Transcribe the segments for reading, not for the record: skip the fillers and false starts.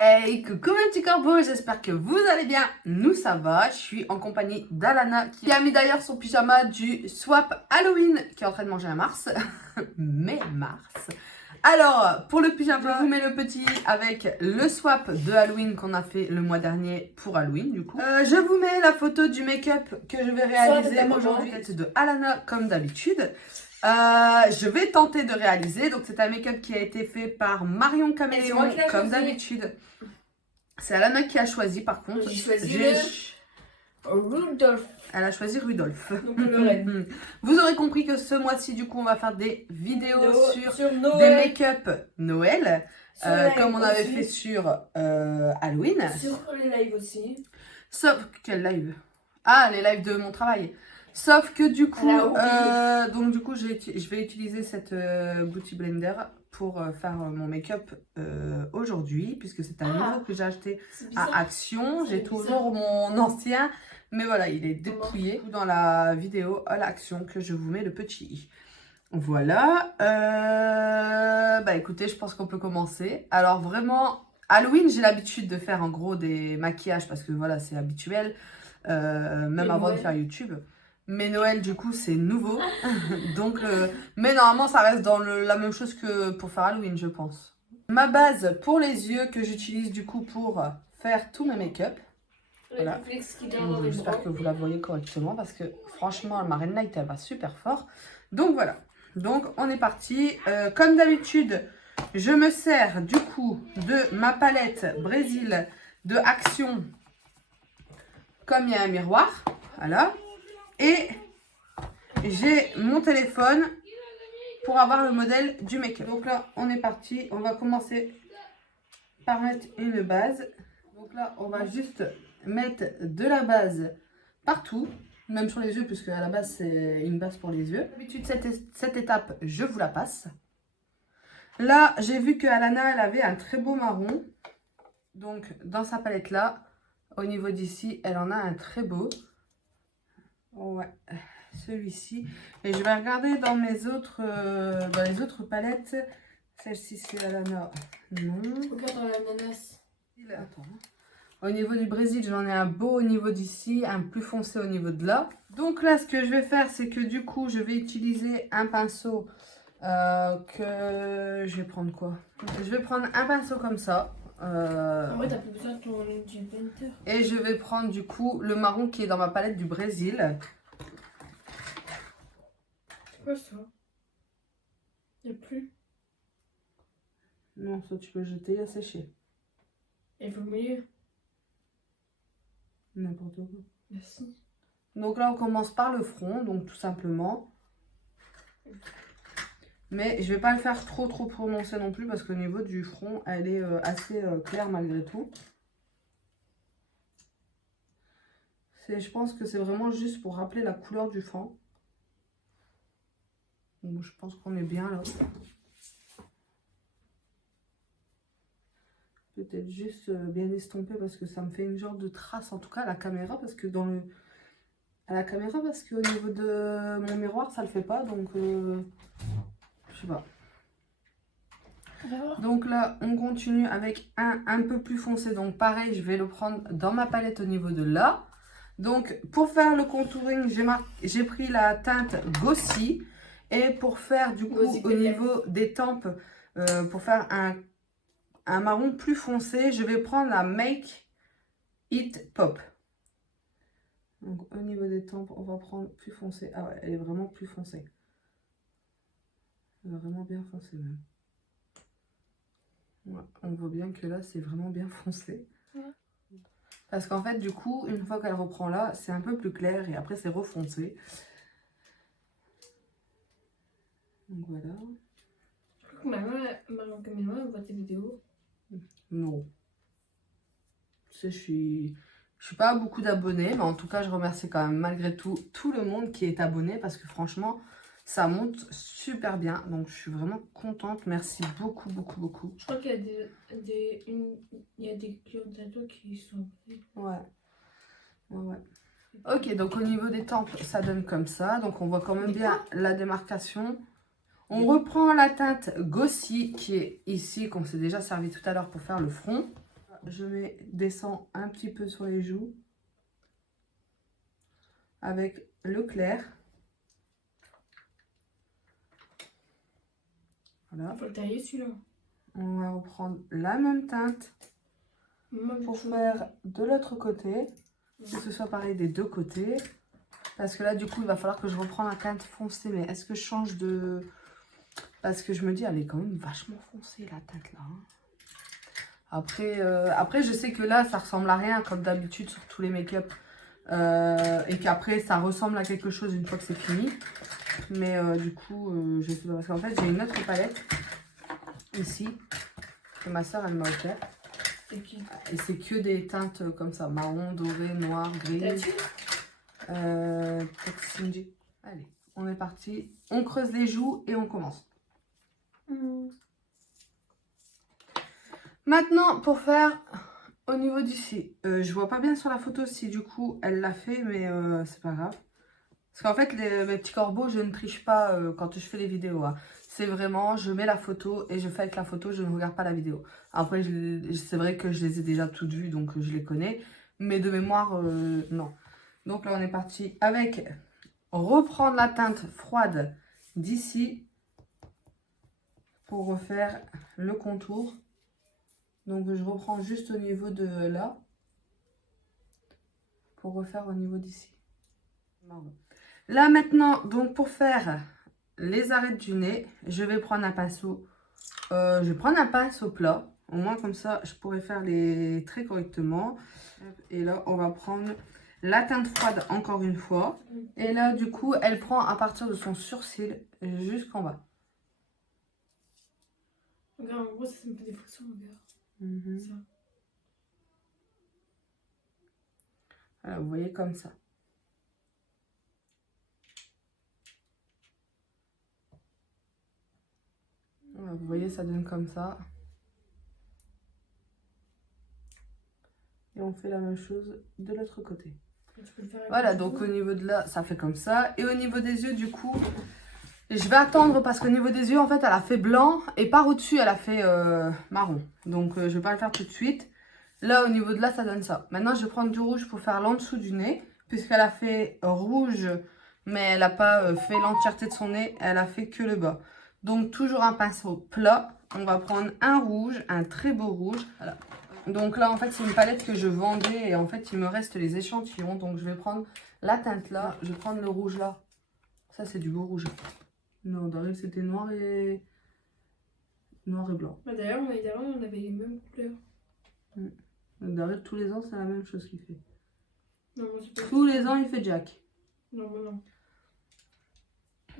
Hey, coucou mes petits corbeaux, j'espère que vous allez bien. Nous ça va, je suis en compagnie d'Alana qui a mis d'ailleurs son pyjama du swap Halloween qui est en train de manger un Mars. Mais Mars. Alors, pour le pyjama, je vous mets le petit avec le swap de Halloween qu'on a fait le mois dernier pour Halloween du coup. Je vous mets la photo du make-up que je vais réaliser aujourd'hui de Alana comme d'habitude. Je vais tenter de réaliser. Donc c'est un make-up qui a été fait par Marion Caméléon comme d'habitude. C'est Alana qui a choisi par contre. J'ai choisi Rudolph. Elle a choisi Rudolph. Donc le renne. Vous aurez compris que ce mois-ci du coup on va faire des vidéos sur des Noël. make-up Noël. Comme on avait fait sur Halloween. Sur les lives aussi. Sauf quel live? Ah, les lives de mon travail. Sauf que du coup, je vais utiliser cette Beauty Blender pour faire mon make-up aujourd'hui, puisque c'est un nouveau que j'ai acheté à Action. J'ai toujours mon ancien, mais voilà, il est dépouillé dans la vidéo à l'Action que je vous mets le petit. Voilà. Bah écoutez, je pense qu'on peut commencer. Alors vraiment, Halloween, j'ai l'habitude de faire en gros des maquillages parce que voilà, c'est habituel, même avant de faire YouTube. Mais Noël, du coup, c'est nouveau. Donc, mais normalement, ça reste dans la même chose que pour faire Halloween, je pense. Ma base pour les yeux que j'utilise du coup pour faire tous mes make-up. Voilà. J'espère que vous la voyez correctement parce que franchement, ma Red Light, elle va super fort. Donc voilà. Donc on est parti. Comme d'habitude, je me sers du coup de ma palette Brésil de Action. Comme il y a un miroir. Voilà. Et j'ai mon téléphone pour avoir le modèle du make-up. Donc là, on est parti. On va commencer par mettre une base. Donc là, on va juste mettre de la base partout, même sur les yeux, puisque à la base, c'est une base pour les yeux. D'habitude, cette étape, je vous la passe. Là, j'ai vu que Alana, elle avait un très beau marron. Donc, dans sa palette là, au niveau d'ici, elle en a un très beau. Ouais, celui-ci. Et je vais regarder dans mes autres, dans les autres palettes. Celle-ci, c'est Alana. Non. Regarde dans l'ananas. Attends. Au niveau du Brésil, j'en ai un beau au niveau d'ici, un plus foncé au niveau de là. Donc là, ce que je vais faire, c'est que du coup, je vais utiliser un pinceau que... Je vais prendre quoi? Je vais prendre un pinceau comme ça. En vrai, t'as plus besoin de ton Beauty Blender. Et je vais prendre du coup le marron qui est dans ma palette du Brésil. C'est quoi ça? Y'a plus. Non, ça tu peux jeter à sécher. Et vous mieux. N'importe quoi. Merci. Donc là, on commence par le front, donc tout simplement. Mais je vais pas le faire trop prononcé non plus parce qu'au niveau du front, elle est assez claire malgré tout. Je pense que c'est vraiment juste pour rappeler la couleur du fond. Donc je pense qu'on est bien là. Peut-être juste bien estompé parce que ça me fait une genre de trace en tout cas à la caméra parce que au niveau de mon miroir ça le fait pas donc je sais pas. Donc là on continue avec un peu plus foncé, donc pareil je vais le prendre dans ma palette au niveau de là. Donc pour faire le contouring j'ai pris la teinte Gossi et pour faire du coup au niveau des tempes pour faire un marron plus foncé, je vais prendre la Make It Pop. Donc au niveau des tempes, on va prendre plus foncé. Ah ouais, elle est vraiment plus foncée. Elle est vraiment bien foncée même. Ouais, on voit bien que là, c'est vraiment bien foncé. Ouais. Parce qu'en fait, du coup, une fois qu'elle reprend là, c'est un peu plus clair et après, c'est refoncé. Donc voilà. Je crois que maman Caméléon, elle voit tes vidéos. Non. Tu sais, je suis pas à beaucoup d'abonnés, mais en tout cas, je remercie quand même malgré tout le monde qui est abonné parce que franchement, ça monte super bien. Donc, je suis vraiment contente. Merci beaucoup. Je crois qu'il y a des clients de toi qui sont abonnés. Ouais. Ok, donc au niveau des tempes, ça donne comme ça. Donc, on voit quand même bien la démarcation. On reprend la teinte Gossi qui est ici, qu'on s'est déjà servi tout à l'heure pour faire le front. Je descends un petit peu sur les joues avec le clair. Voilà. Faut le tailler celui-là. On va reprendre la même teinte pour faire de l'autre côté. Que ce soit pareil des deux côtés. Parce que là, du coup, il va falloir que je reprenne la teinte foncée. Mais est-ce que je change de... Parce que je me dis, elle est quand même vachement foncée, la teinte là. Hein. Après, je sais que là, ça ressemble à rien, comme d'habitude, sur tous les make-up. Et qu'après, ça ressemble à quelque chose une fois que c'est fini. Mais du coup, je sais pas. Parce qu'en fait, j'ai une autre palette, ici, que ma soeur, elle m'a offert. Et c'est que des teintes comme ça, marron, doré, noir, gris. Peut-être Cindy. Allez, on est parti. On creuse les joues et on commence. Maintenant, pour faire au niveau d'ici, je vois pas bien sur la photo si du coup elle l'a fait, mais c'est pas grave. Parce qu'en fait, mes petits corbeaux, je ne triche pas quand je fais les vidéos. Hein. C'est vraiment, je mets la photo et je fais avec la photo, je ne regarde pas la vidéo. Après, c'est vrai que je les ai déjà toutes vues, donc je les connais. Mais de mémoire, non. Donc là, on est parti avec reprendre la teinte froide d'ici pour refaire le contour. Donc je reprends juste au niveau de là pour refaire au niveau d'ici. Là maintenant, donc pour faire les arêtes du nez, je vais prendre un pinceau. Je vais prendre un pinceau plat. Au moins comme ça, je pourrais faire les traits correctement. Et là, on va prendre la teinte froide encore une fois. Et là, du coup, elle prend à partir de son sourcil jusqu'en bas. Regarde, en gros, ça me fait des frissons, regarde. Ça. Voilà, vous voyez comme ça. Voilà, vous voyez, ça donne comme ça. Et on fait la même chose de l'autre côté. Voilà, donc au niveau de là, ça fait comme ça. Et au niveau des yeux, du coup, je vais attendre parce qu'au niveau des yeux, en fait, elle a fait blanc. Et par au-dessus, elle a fait marron. Donc, je vais pas le faire tout de suite. Là, au niveau de là, ça donne ça. Maintenant, je vais prendre du rouge pour faire l'en dessous du nez. Puisqu'elle a fait rouge, mais elle n'a pas fait l'entièreté de son nez. Elle a fait que le bas. Donc, toujours un pinceau plat. On va prendre un rouge, un très beau rouge. Voilà. Donc là, en fait, c'est une palette que je vendais. Et en fait, il me reste les échantillons. Donc, je vais prendre la teinte là. Je vais prendre le rouge là. Ça, c'est du beau rouge. Non, derrière, c'était noir et blanc. Bah, d'ailleurs, on avait les mêmes couleurs. Derrière, tous les ans, c'est la même chose qu'il fait. Non, moi, c'est pas tous les ans, il fait Jack. Non, moi, non.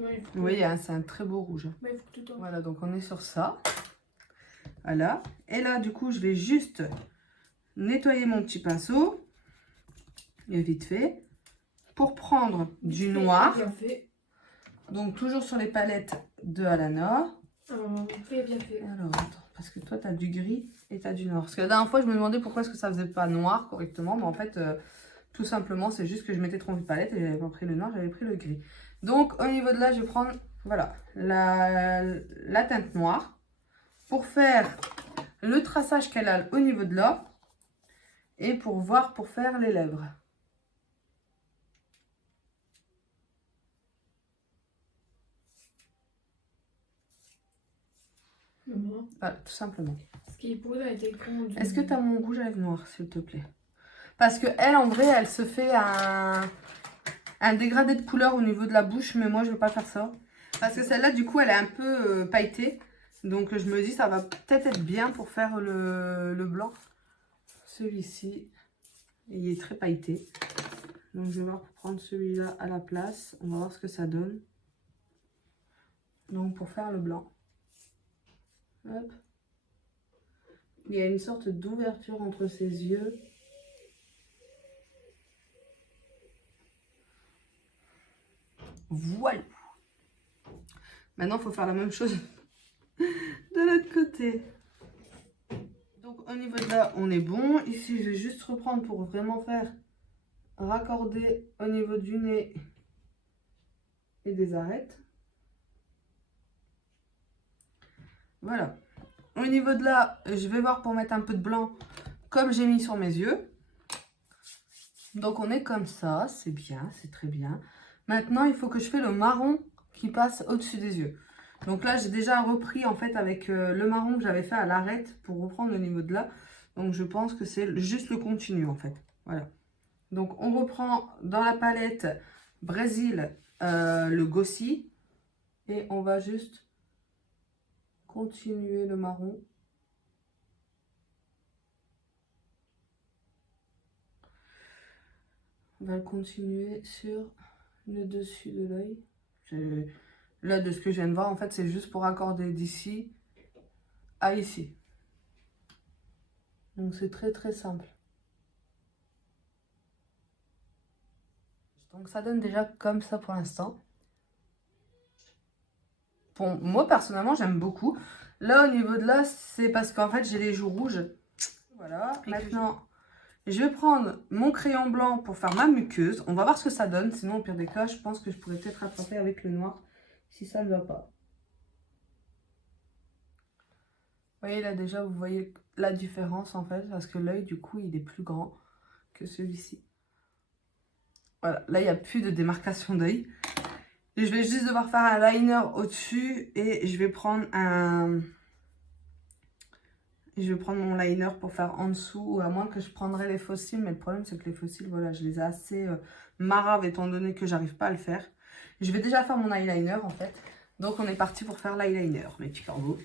Ouais, Vous voyez, hein, c'est un très beau rouge. Bah, il faut que tu t'en... Voilà, donc on est sur ça. Voilà. Et là, du coup, je vais juste nettoyer mon petit pinceau. Et vite fait. Pour prendre du noir. Bien fait. Donc, toujours sur les palettes de Alana. Bien fait. Alors, attends, parce que toi, tu as du gris et tu as du noir. Parce que la dernière fois, je me demandais pourquoi est-ce que ça faisait pas noir correctement. Mais en fait, tout simplement, c'est juste que je m'étais trompée de palette et j'avais pas pris le noir, j'avais pris le gris. Donc, au niveau de là, je vais prendre, voilà, la teinte noire pour faire le traçage qu'elle a au niveau de là et pour faire les lèvres. Voilà, tout simplement. Ce qui est beau, là, était grand. Est-ce que tu as mon rouge à lèvres noir, s'il te plaît? Parce que elle, en vrai, elle se fait un dégradé de couleur au niveau de la bouche, mais moi, je ne veux pas faire ça. Parce que celle-là, du coup, elle est un peu pailletée. Donc, je me dis, ça va peut-être être bien pour faire le blanc. Celui-ci, il est très pailleté. Donc, je vais voir pour prendre celui-là à la place. On va voir ce que ça donne. Donc, pour faire le blanc. Hop. Il y a une sorte d'ouverture entre ses yeux. Voilà. Maintenant, il faut faire la même chose de l'autre côté. Donc, au niveau de là, on est bon. Ici, je vais juste reprendre pour vraiment faire raccorder au niveau du nez et des arêtes. Voilà. Au niveau de là, je vais voir pour mettre un peu de blanc. comme j'ai mis sur mes yeux. Donc on est comme ça, c'est bien, c'est très bien. Maintenant, il faut que je fasse le marron qui passe au-dessus des yeux. Donc là, j'ai déjà repris en fait avec le marron que j'avais fait à l'arête pour reprendre le niveau de là. Donc je pense que c'est juste le continu en fait. Voilà. Donc on reprend dans la palette Brésil le Gossi. Et on va juste continuer le marron. On va le continuer sur le dessus de l'œil. Là, de ce que je viens de voir, en fait, c'est juste pour accorder d'ici à ici. Donc, c'est très, très simple. Donc, ça donne déjà comme ça pour l'instant. Bon, moi, personnellement, j'aime beaucoup. Là, au niveau de là, c'est parce qu'en fait, j'ai les joues rouges. Voilà. Maintenant, je vais prendre mon crayon blanc pour faire ma muqueuse. On va voir ce que ça donne. Sinon, au pire des cas, je pense que je pourrais peut-être rattraper avec le noir si ça ne va pas. Vous voyez là déjà, vous voyez la différence en fait, parce que l'œil du coup il est plus grand que celui-ci. Voilà, là il n'y a plus de démarcation d'œil. Je vais juste devoir faire un liner au-dessus et je vais prendre mon liner pour faire en dessous, ou à moins que je prendrais les fossiles, mais le problème c'est que les fossiles, voilà, je les ai assez maraves étant donné que j'arrive pas à le faire. Je vais déjà faire mon eyeliner en fait, donc on est parti pour faire l'eyeliner, mes petits corbeaux.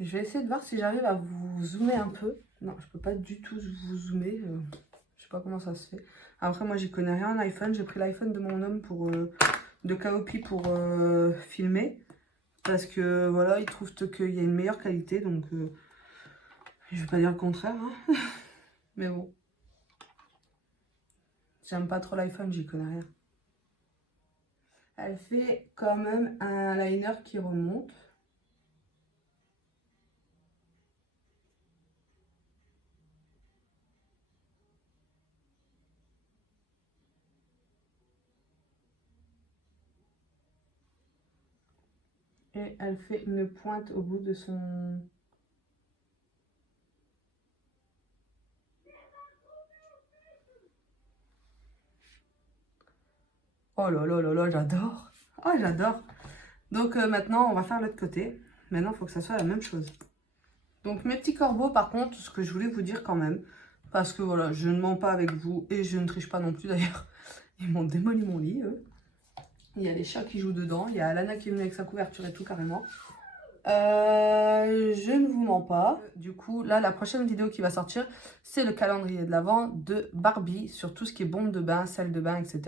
Je vais essayer de voir si j'arrive à vous zoomer un peu. Non, je peux pas du tout vous zoomer. Je sais pas comment ça se fait. Après, moi, j'y connais rien en iPhone. J'ai pris l'iPhone de mon homme de Kaopi pour filmer. Parce que, voilà, il trouve qu'il y a une meilleure qualité. Donc, je vais pas dire le contraire. Hein. Mais bon. J'aime pas trop l'iPhone, j'y connais rien. Elle fait quand même un liner qui remonte. Et elle fait une pointe au bout de son... Oh là là là là, j'adore. Oh, j'adore. Donc maintenant, on va faire l'autre côté. Maintenant, il faut que ça soit la même chose. Donc mes petits corbeaux, par contre, ce que je voulais vous dire quand même, parce que voilà, je ne mens pas avec vous et je ne triche pas non plus d'ailleurs. Ils m'ont démoli mon lit, eux. Il y a les chats qui jouent dedans. Il y a Alana qui est venue avec sa couverture et tout carrément. Je ne vous mens pas. Du coup, là, la prochaine vidéo qui va sortir, c'est le calendrier de l'Avent de Barbie sur tout ce qui est bombe de bain, sel de bain, etc.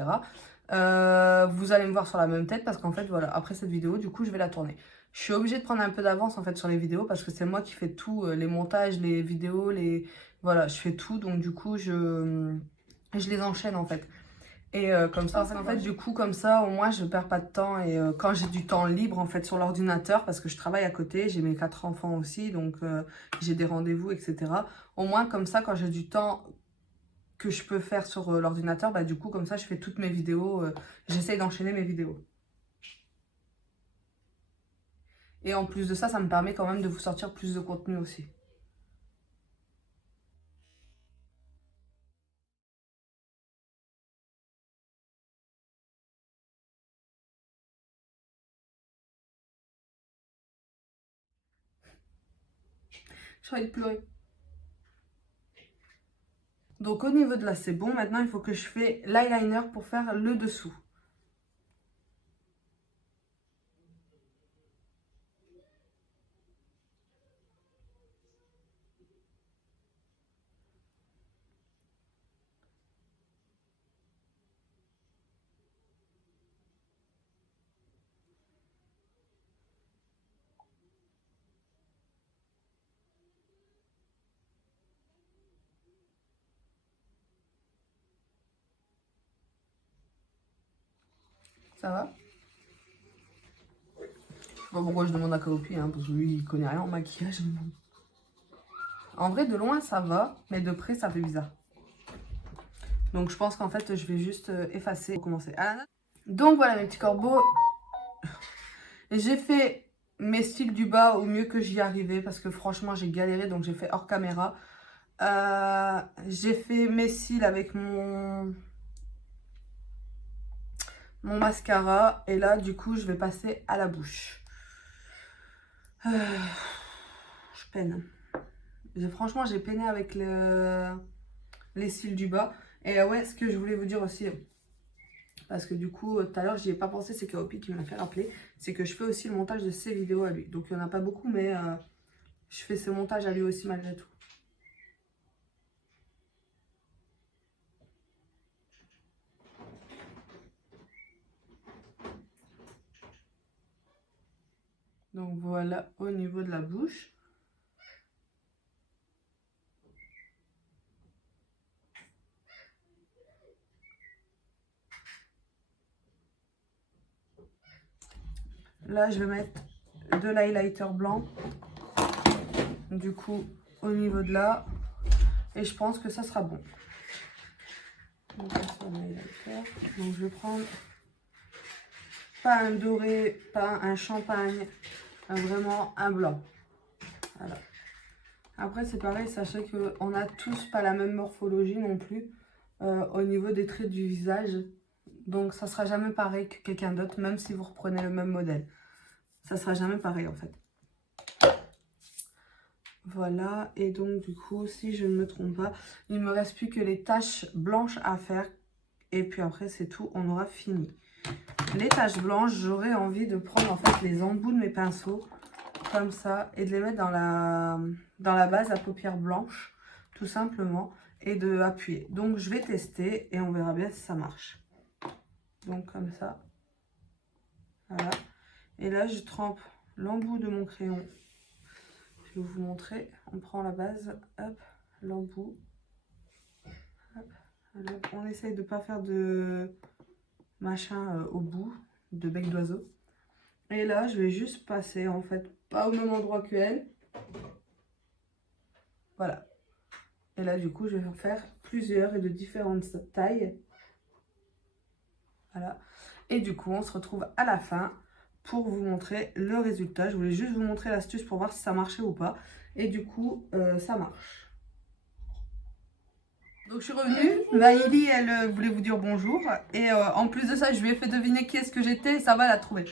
Vous allez me voir sur la même tête parce qu'en fait, voilà, après cette vidéo, du coup, je vais la tourner. Je suis obligée de prendre un peu d'avance en fait sur les vidéos parce que c'est moi qui fais tout, les montages, les vidéos, voilà, je fais tout. Donc du coup, je les enchaîne en fait. Et comme ça, en fait, du coup, comme ça, au moins, je perds pas de temps. Et quand j'ai du temps libre, en fait, sur l'ordinateur, parce que je travaille à côté, j'ai mes 4 enfants aussi, donc j'ai des rendez-vous, etc. Au moins, comme ça, quand j'ai du temps que je peux faire sur l'ordinateur, bah du coup, comme ça, je fais toutes mes vidéos. J'essaye d'enchaîner mes vidéos. Et en plus de ça, ça me permet quand même de vous sortir plus de contenu aussi. J'ai envie de pleurer. Donc au niveau de là, c'est bon. Maintenant, il faut que je fasse l'eyeliner pour faire le dessous. Ça va? Je sais pas pourquoi je demande à Kaopi, hein, parce que lui, il connaît rien en maquillage. En vrai, de loin, ça va, mais de près, ça fait bizarre. Donc, je pense qu'en fait, je vais juste effacer pour commencer. Donc, voilà, mes petits corbeaux. J'ai fait mes styles du bas au mieux que j'y arrivais parce que franchement, j'ai galéré. Donc, j'ai fait hors caméra. J'ai fait mes cils avec mon mascara. Et là, du coup, je vais passer à la bouche. Je peine. Franchement, j'ai peiné avec les cils du bas. Et ouais, ce que je voulais vous dire aussi, parce que du coup, tout à l'heure, j'y ai pas pensé, c'est Kaopi qui me l'a fait rappeler, c'est que je fais aussi le montage de ses vidéos à lui. Donc, il n'y en a pas beaucoup, mais je fais ce montage à lui aussi malgré tout. Donc, voilà au niveau de la bouche. Là, je vais mettre de l'highlighter blanc. Du coup, au niveau de là. Et je pense que ça sera bon. Donc, je vais prendre pas un doré, pas un champagne, vraiment un blanc. Voilà. Après, c'est pareil, sachez qu'on n'a tous pas la même morphologie non plus au niveau des traits du visage. Donc, ça sera jamais pareil que quelqu'un d'autre, même si vous reprenez le même modèle. Ça sera jamais pareil en fait. Voilà, et donc du coup, si je ne me trompe pas, il me reste plus que les taches blanches à faire. Et puis après, c'est tout, on aura fini. Les taches blanches, j'aurais envie de prendre en fait les embouts de mes pinceaux, comme ça, et de les mettre dans la base à paupières blanches, tout simplement, et de appuyer. Donc je vais tester et on verra bien si ça marche. Donc comme ça, voilà. Et là, je trempe l'embout de mon crayon. Je vais vous montrer. On prend la base, hop, l'embout. On essaye de ne pas faire de machin au bout, de bec d'oiseau. Et là, je vais juste passer, en fait, pas au même endroit qu'elle. Voilà. Et là, du coup, je vais en faire plusieurs et de différentes tailles. Voilà. Et du coup, on se retrouve à la fin pour vous montrer le résultat. Je voulais juste vous montrer l'astuce pour voir si ça marchait ou pas. Et du coup, ça marche. Donc je suis revenue, Maïli elle voulait vous dire bonjour et en plus de ça je lui ai fait deviner qui est-ce que j'étais et ça va, elle a trouvé.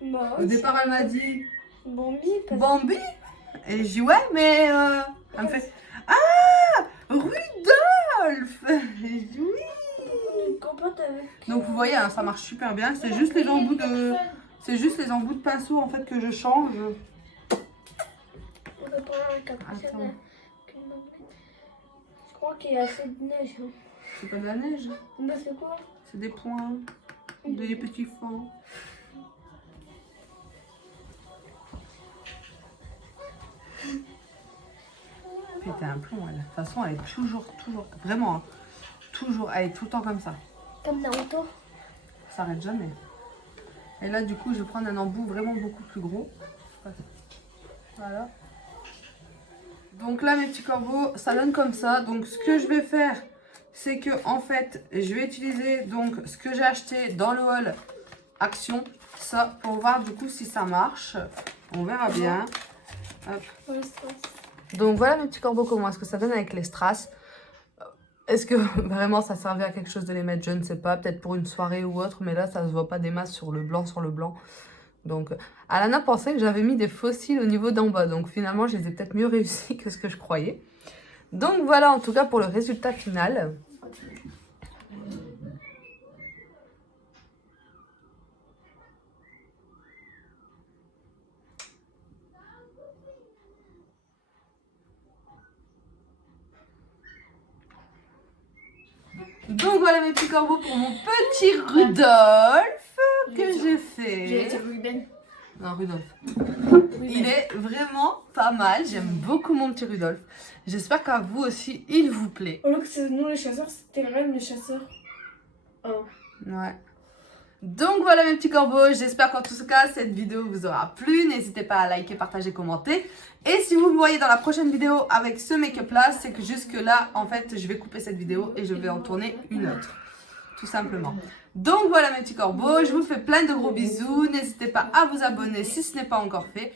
Bah, Au départ elle m'a dit Bambi. Bambi et j'ai dit ouais mais elle me fait ah Rudolph et j'ai dit oui. Donc vous voyez hein, ça marche super bien, c'est juste les embouts de pinceau en fait que je change. Attends. Je crois qu'il y a assez de neige. C'est pas de la neige. Bah c'est quoi? C'est des points, des petits fonds. Péter un plomb, elle. De toute façon, elle est toujours, vraiment, hein, toujours, elle est tout le temps comme ça. Comme Naruto. Ça s'arrête jamais. Et là, du coup, je vais prendre un embout vraiment beaucoup plus gros. Voilà. Donc là, mes petits corbeaux, ça donne comme ça. Donc, ce que je vais faire, c'est que en fait, je vais utiliser donc ce que j'ai acheté dans le haul Action, ça, pour voir du coup si ça marche. On verra bien. Hop. Donc voilà mes petits corbeaux, comment est-ce que ça donne avec les strass. Est-ce que vraiment ça servait à quelque chose de les mettre? Je ne sais pas, peut-être pour une soirée ou autre, mais là ça se voit pas des masses sur le blanc. Donc Alana pensait que j'avais mis des fossiles au niveau d'en bas, donc finalement je les ai peut-être mieux réussi que ce que je croyais. Donc voilà en tout cas pour le résultat final. Donc voilà mes petits corbeaux pour mon petit Rudolph que j'ai fait. J'ai dit Ruben. Non, Rudolph. Il est vraiment pas mal. J'aime beaucoup mon petit Rudolph. J'espère qu'à vous aussi, il vous plaît. Au lieu que c'est nous les chasseurs, c'était le rêve les chasseurs. Oh. Ouais. Donc voilà mes petits corbeaux, j'espère qu'en tout cas cette vidéo vous aura plu. N'hésitez pas à liker, partager, commenter. Et si vous me voyez dans la prochaine vidéo avec ce make-up là, c'est que jusque là en fait je vais couper cette vidéo et je vais en tourner une autre. Tout simplement. Donc voilà mes petits corbeaux, je vous fais plein de gros bisous. N'hésitez pas à vous abonner si ce n'est pas encore fait.